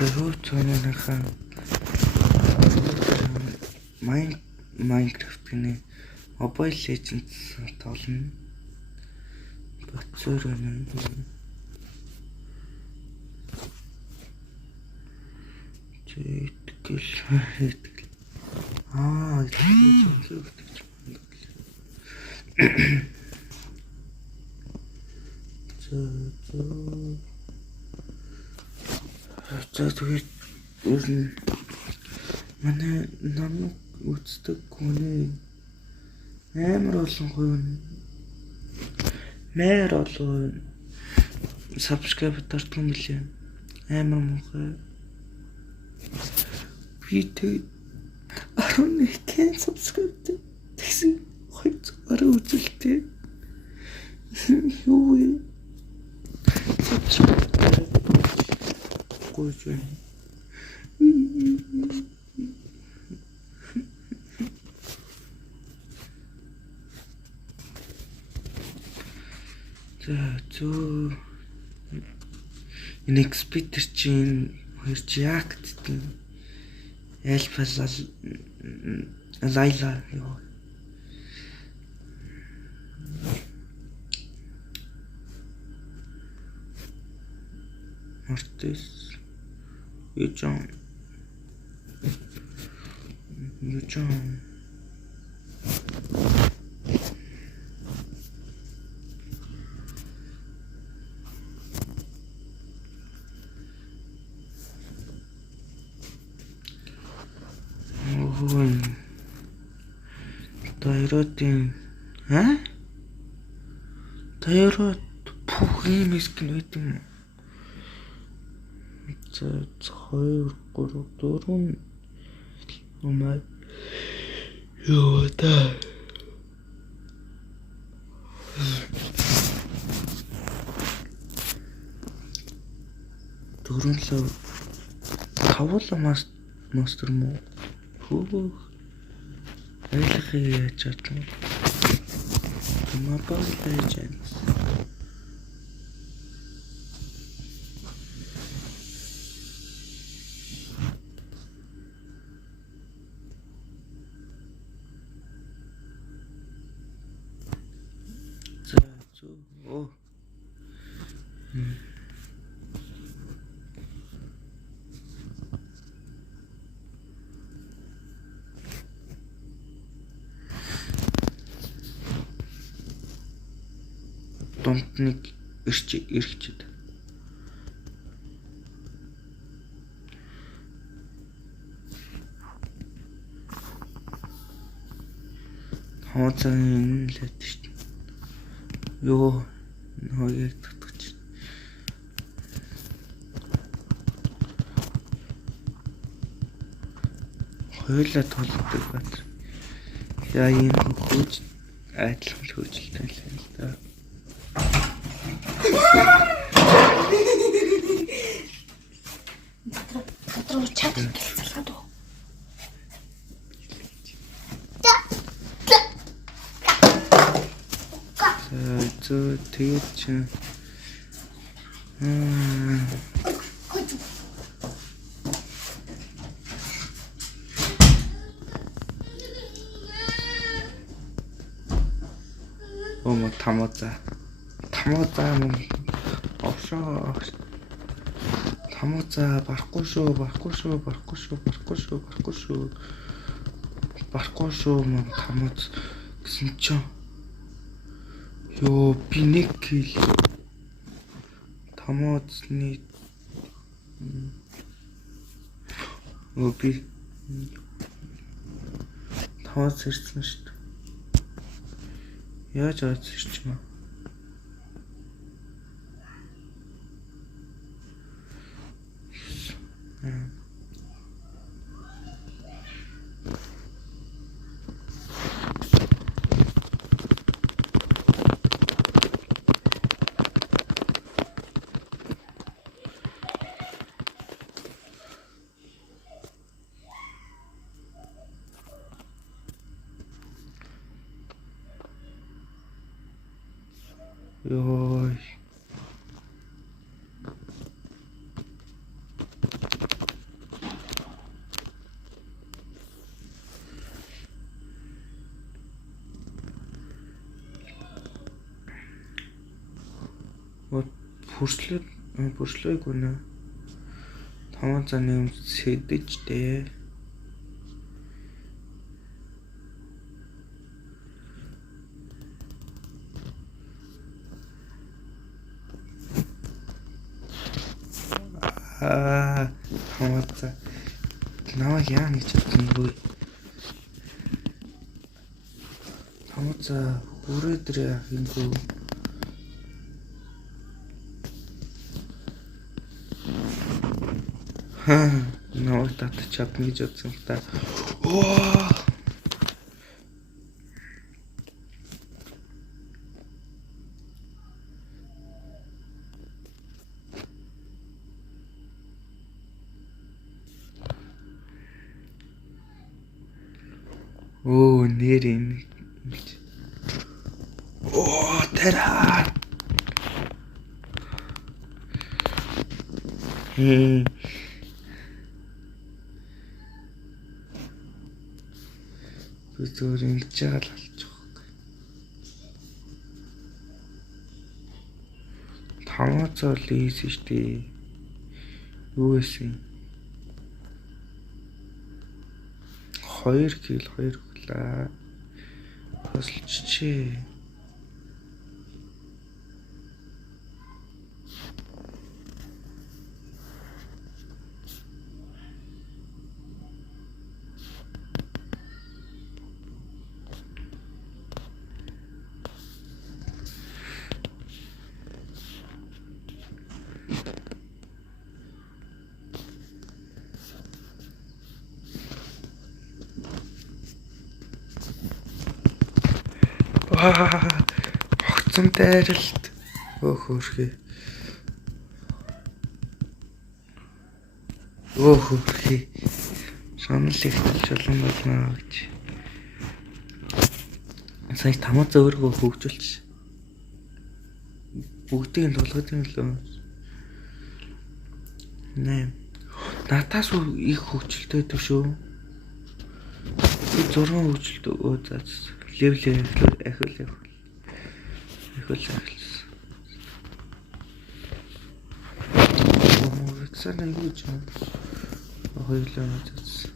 Юу ч манайхаа Minecraft гэнэ Mobile Legends тоглоно. Боцоор байна. Тэгэл. Тэгээд манай намайг үздэг хүний амар олон хувь нэр олон subscribe дартсан мөлий амар муухай би 11 subscribe тэгсэн 200 үзэлтэй юу вэ subscribe гойж байна. За энэ экспедитер чинь хоёр жакт гэдэг альфа лайла ёо Мартис Южон Тайротын Тайрот бүх юм эсгэн байт юм. За 2 3 4 умай ёо та дөрөв л тавуулаа мастер муу хөөх айлхыг яаж чадна Mobile Legends Донтник эрчид. Хооцын лээд шүү дээ. Йоо хоогийг татгаж. Хойлоо толгой бат. Яа юм хөөж айдлах хөөжилтэй л да. Дотроо чад гэлцэлгээд үү. Тэгээд чи тамоза мөн овшоо тамоза барахгүй шүү мөн тамоз гэсэн чинь ёо би нэг кил тамозны би тамоз ирсэн шүү дээ. Яаж ирчих юм бэ? Йой. Бүрслөөгүй нэ. 5 цааны өмс сэдэж дээ. Хамааца. Наваа яа гэж бодсонгүй. Хамааца бүрээдэр хингүй. Наваа татчих чадна гэж бодсон л та. Нэр энэ. Тэраа. Зүгээр ингэж байгаа л алчих. 5 цол ийсэн штий. Юу вэ? 2 кг 2 хүлээ. Хослччээ. Огцон дайралт. Хөөхөө. Шанал их талж олон болно гэж. Сая тамаа зөөргөө хөгжүүлчих. Бүгдийг нь тулгад юм лөө. Нэ. Натаас их хөгжилтэй төв шүү. 6 хөгжилтэй заац. Левлээ ахил. Сайн нэг үуч. Хоёулаа заац.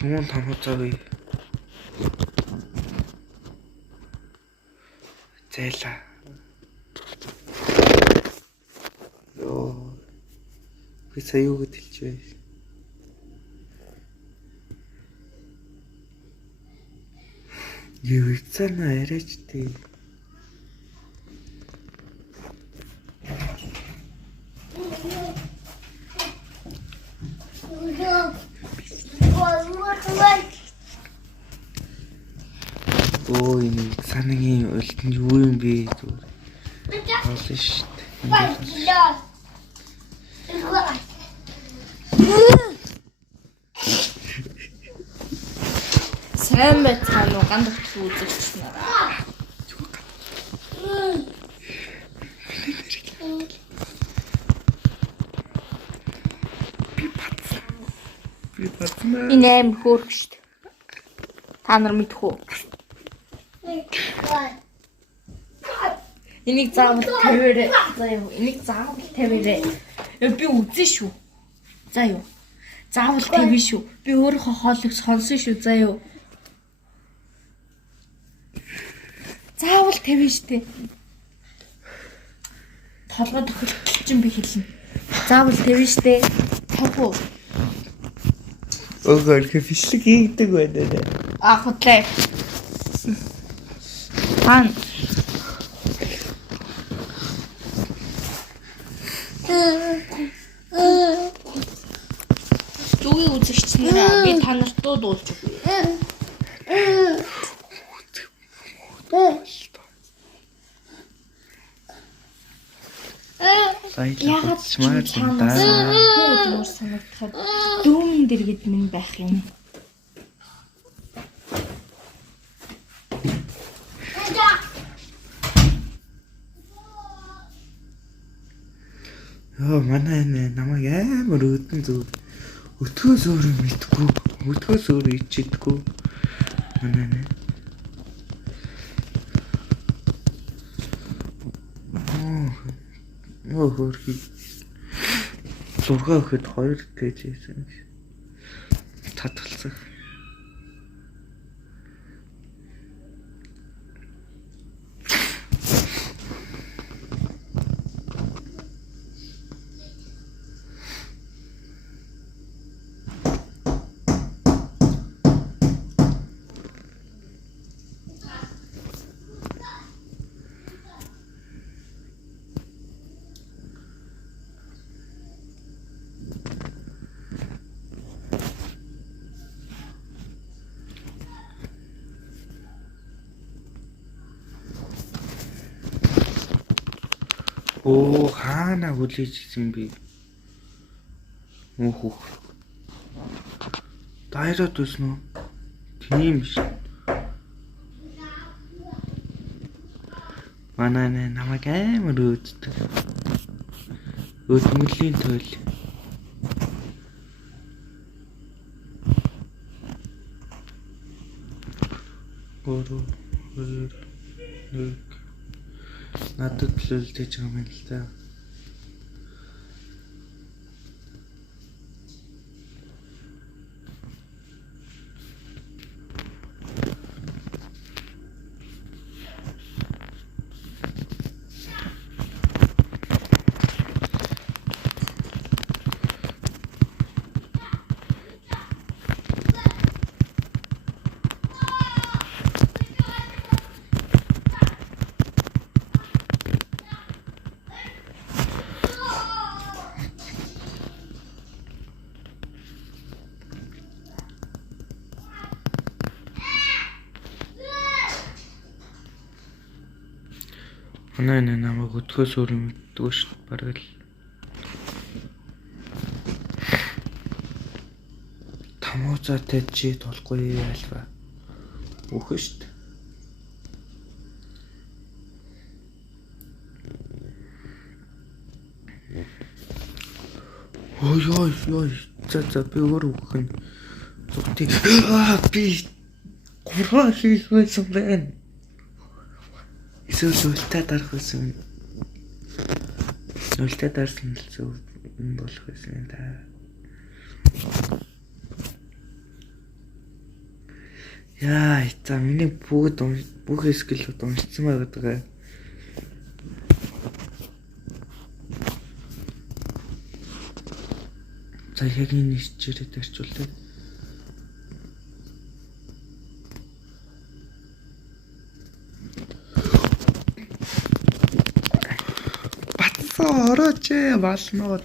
Мөн тамацаагүй. Зэла. Би сая юу гэж хэлчихвэ? Юу цаана арайч тий. Энэ санагийн уйлтанд юу юм бэ? Болно шүү дээ. Сайн байцгаана уу гандагч үзэгч нараа. Би бацна. Энэ аим хөөрх шүү дээ. Та нар мэдэх үү? Энийг заавал тавиарэ. За юу? Энийг заавал тавиарэ. Би үзэн шүү. За юу? Заавал тавь шүү. Би өөрийнхөө хоолыг сонсон шүү. За юу? Заавал тавь штэ. Толгой тохиолдол чинь би хэлнэ. Заавал тавь штэ. Тавь уу? Фишлэг хийдэг байна нэ. Ахутлаа. Хан. Зүгийн үзэгч нараа би та нарт дуулж өгье. Яагаад ч маар юм да. Хөөр санагдахад дүүмэн дэргэд минь байх юм. манай нэ намайг амар өдөн зүг. Өтгөөс өөр мэдгүй. Өтгөөс өөр ичдэггүй. Манай нэ. Хөрхи. 6 гэхэд 2 гэж хэлсэн. Татгалцах. Хаана хүлээж ирсэн бэ? Өөх. Дайраад үснэ үү? Тийм биш. Манай намайг амар өөддөг. Өдмөлийн тойл. Өөрөө надад л үлдээж байгаа юм л да. Манай намайг өтгөөс өөр юм мэддэггүй шүү дээ. Бараг л 500-тай чи толгүй альва. Үхэн шүү дээ. Ой. За би өөр үхэн. Зүгтээ. Би гурван хийсэн байна. Эсвэл үлтээ дарах байсан. Үлтээ дарсан л зөв юм болох байсан да. Яа, за миний бүх скиллүүд уншсан байгаа. За яг энэ нэрчээрээ тарчулдаг. Орооч малнууд.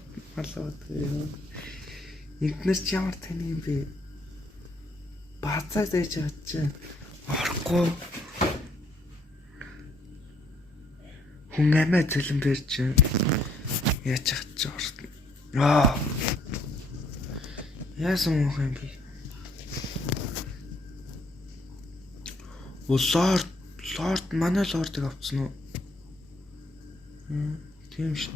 Эднэр ч ямар тань юм бэ? Бацаа зайж байгаа чинь орохгүй. Хүн амиа зэлэмбэр чинь яаж чад чи орсон. Яасан мөх юм бэ? Лорд манай лордыг авцсан уу? Тийм шүү.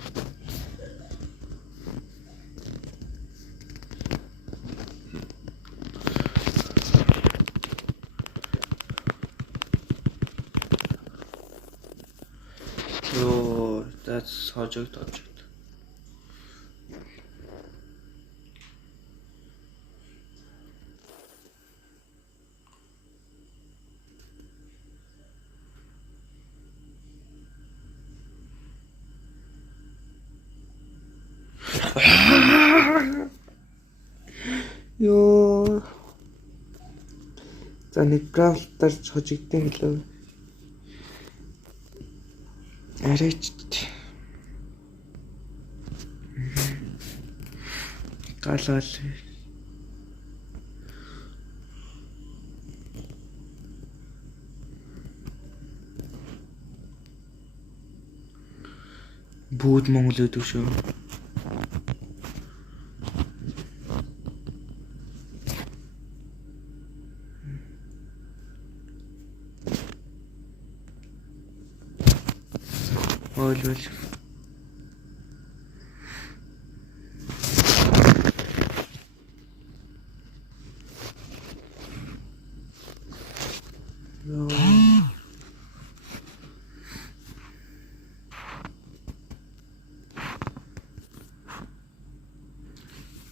Oh, that's object. Ёо. За нэг браултар хожигдсон гэлээ. Арайч. Галал. Бүгд Монгол өдөг шүү. Ойлвол.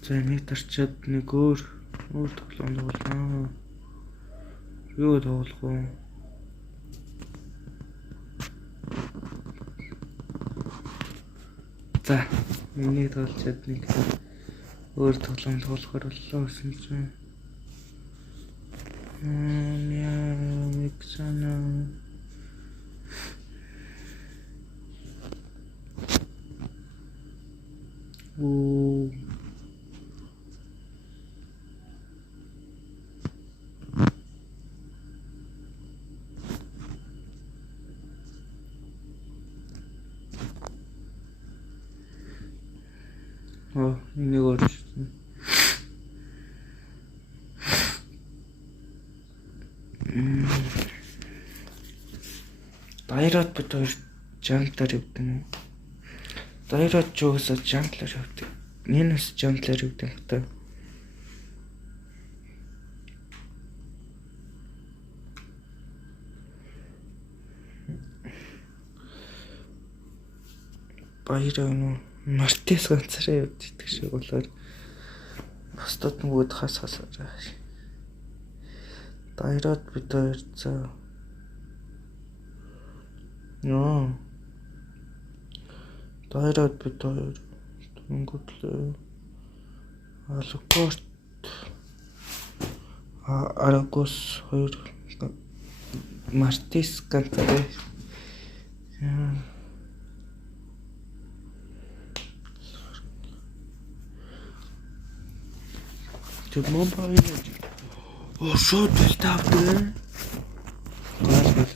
За нэг тарчаад нэг өөр тоглоом тоглоно. Юу тоглох вэ? За, миний тоглолцоод нэг өөр тоглоом тоглохоор боллоо гэсэн чинь. Яа, миксана. Оо. Энийг өөрчилсөн. Дайраад бид хоёр жамплаар явдаг юм. Дайраад ч уусаа жамплаар явдаг. Нэнэс жамплаар явдаг юм та. Баяраа нөө Мартис ганцаараа явдаг шиг болоод бусдад нөгөөд хасгасараа. Дайраад бид хоёр за. Нөө. Дайраад бид хоёр өнгөдлөө. Алкорт Арагос 2 Мартис ганцаараа. Тэг мобайл. Шот ставтай. Гал.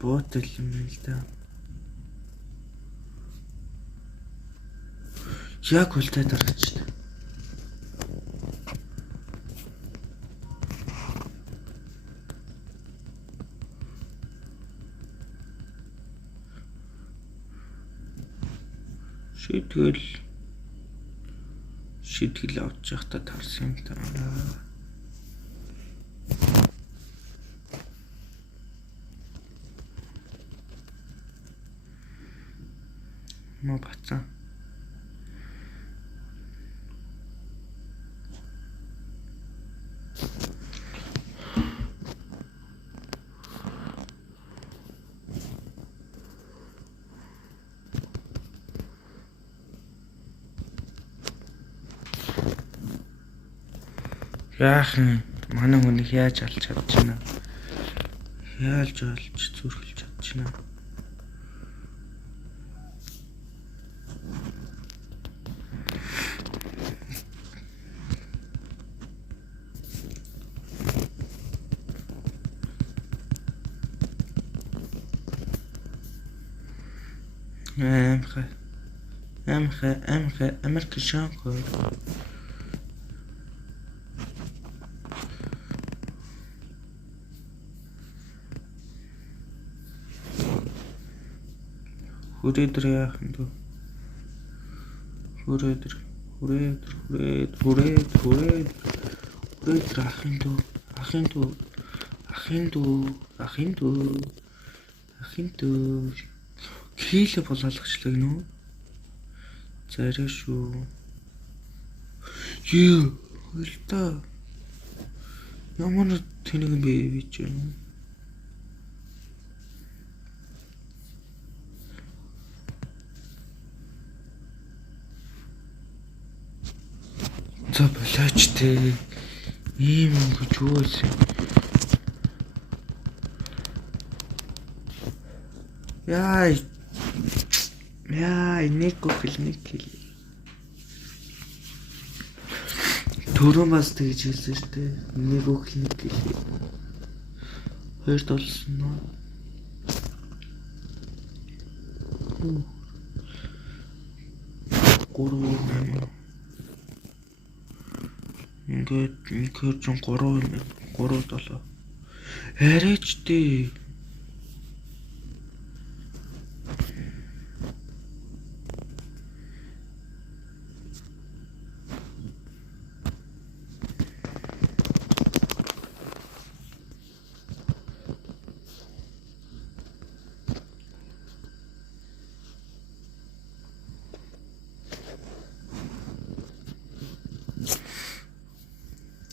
Ботл юм л да. Яг үлдээ дараач. Шийтгэл авч явахдаа тарсан юм та. Мо бацаа. Яах юм? Манай хүнийг яаж алж чадчихна? Яаж олж зүрхэлж чадчихна? Америк шанко. Хүрээдэр яах юм дөө? Хүрээдэр ахын дөө. Хийлэ болоологчлаа гинөө. Зарай шүү. Юу үлдээ. Ямар тэнэг юм бэ би ч юм. За болооч тээ. Ийм гэж үйл. Яа, нэг хэл. Төрөө бас тэгж хэлсэн шүү дээ. Нэг хэл нэг хэл. Хоёр толсон нөө. Гурван. Ингээд 3 Арайч дээ.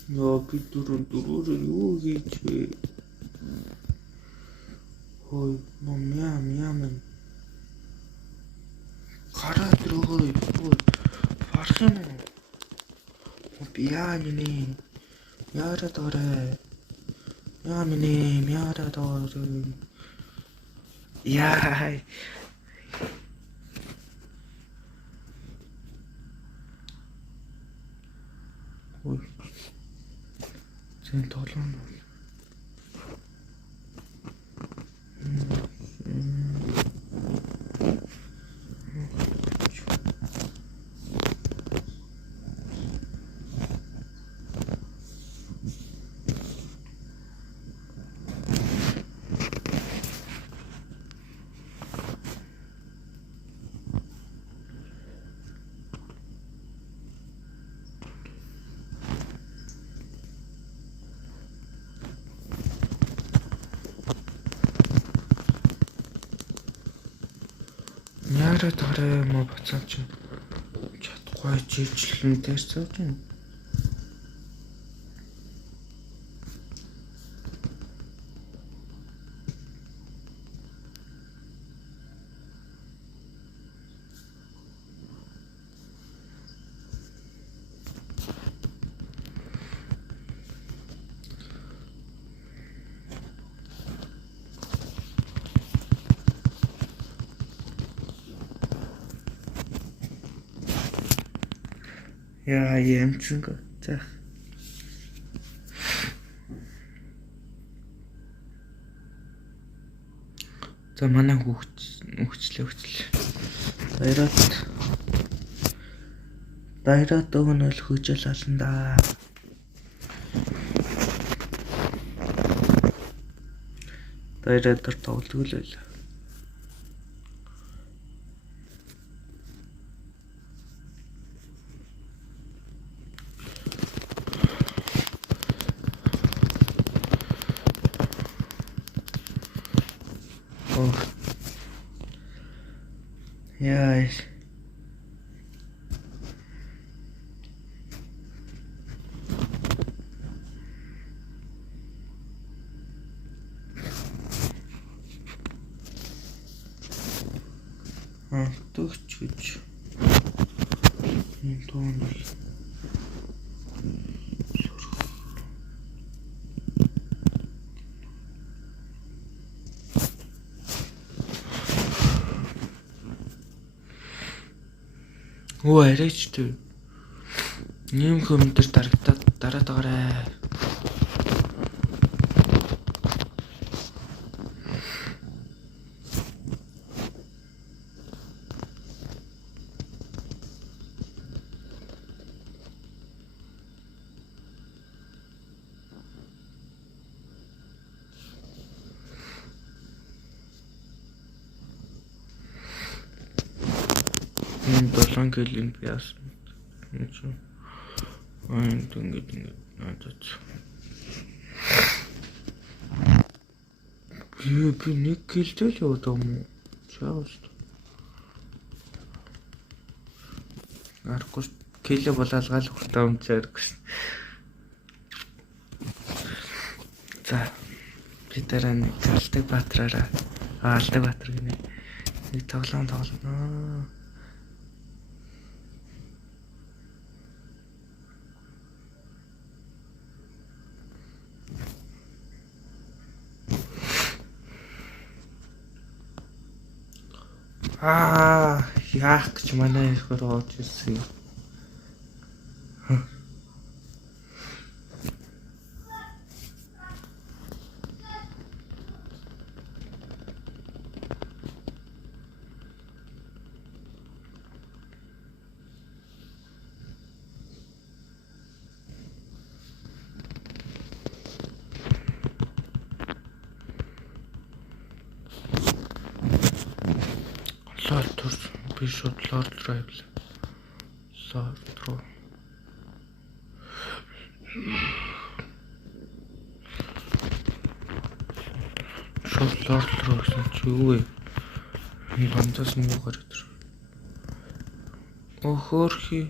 Яа би дөрөөр юу хийж вэ? Хой ям. Гараад руугаа барах юм уу? Яа минь. Яарад орой. Яа минь яарад орой. Яа. Ой. Зэн толон. Яарад орой юм уу бацаа чи. Чадахгүй жилчлэн дээр сууж байна. Яа ямцэнг. За. За манай хөвчлээ. Дайраад өгнөл хүчэл алан да. Дайраад төр тоглоул л. Яа. Төгч гэж. Энэ тоон. Оо арайч тээ. Нэм хөмдөр дарагдаад дараад байгаарэ. Энэ 7 кг пяс. Ничего. Ингээд надад. Би 1 кг л яваад юм уу? Чаавс. Арахгүй кило болоалгаал хүртээ өмчээр гэсэн. За. Би дараа нэг Алдаг Баатраараа Алдаг Баатар гинэ. Нэг тоглоом. Яах гэж манай ихэр оож ирсэн. Би шууд Lord Drive. Шууд Lord руу гэсэн чи юу вэ? Энэ бандаас нь юу гараад ир. Охорхи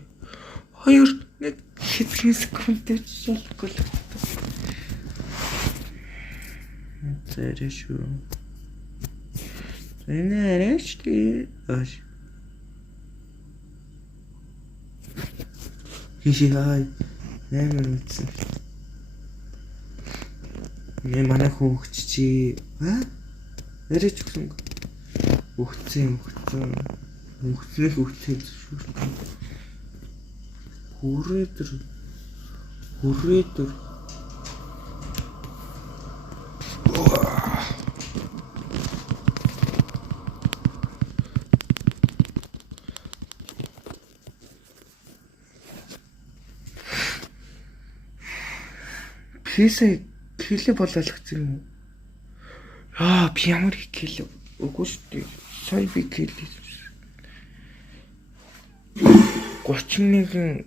2 1 хэдхэн секундтэй шалахгүй л. Зэрэг шүү. Энэ арайчгүй. Хишигай. Нэмэр үтсэн. Нэ манай хүүхч чи яриач өгсөн. Өгцэн. Өгцнэх шүү. Хүрээдэр. Писэ хэлэ болоолгцэн юм. Би ямар их хэлэ үгүй шүү дээ. Сая би хэлээ. 31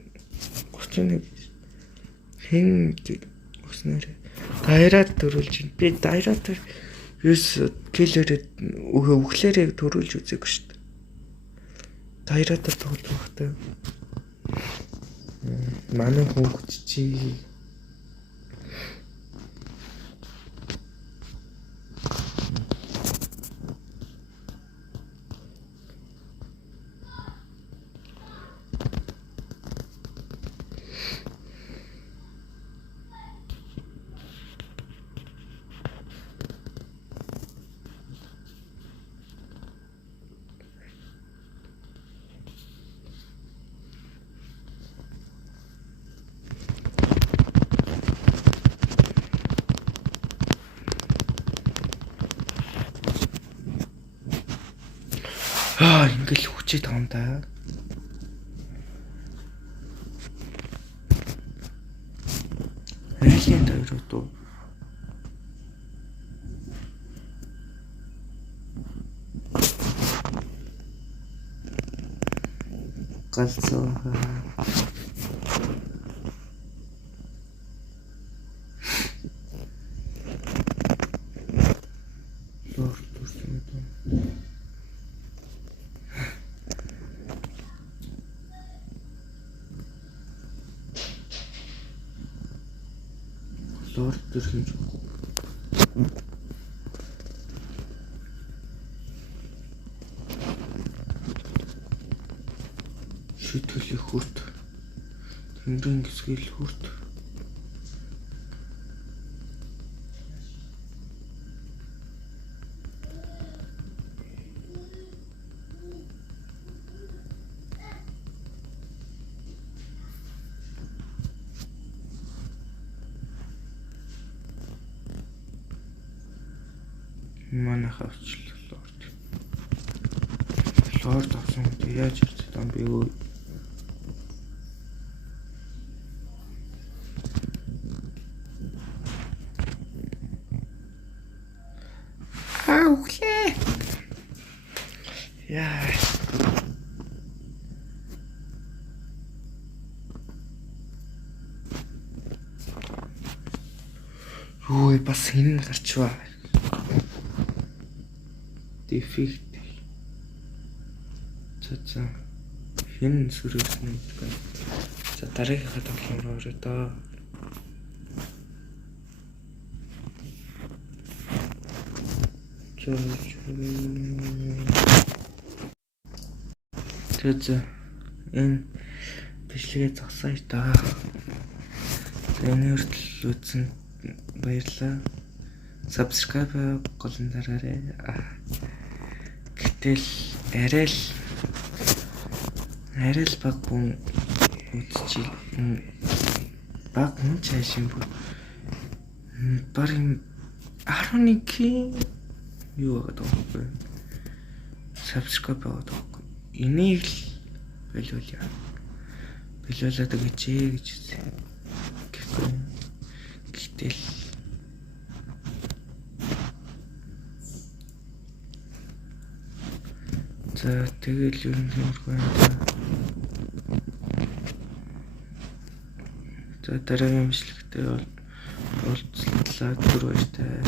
хэн өснөр дайраад төрүүлж байна. Би дайраад юус киллерээ өглөөрөө төрүүлж үзээгүй шүү дээ. Дайраад тоглох багтаа. Манай хүүхд чи ингээл хүчээ таамдаа. Айлын тойроо галзуу. Лорд дөрхимж. Шүтгэлийн хүрт. Тэнгэрийн гисгэл хүрт. Манай хавчлал лорд авсан үү яаж ирж байгаа би юу өглөө яа юу бас энэ гарчваа defeat. За хэн сүрээс нэгдэг. За дараагийнхаа тоглоом руу орё доо. За энэ бичлэгээ зогсоё доо. Энэ хүртэл үзсэн баярлалаа. Subscribe голон дараарай. Гэтэл арай л баг хүн үзчих баг хүн цаашин бүр барин 11 юу гэдэг вэ? Subscribe гэдэг. Энийг л болиулъя. Болиулаад өгөөч гэж гэхгүй. Гэтэл за тэгэл юм хэмэргүй байна. За дараагийн бичлэгтээ уулзлаа түр баяртай.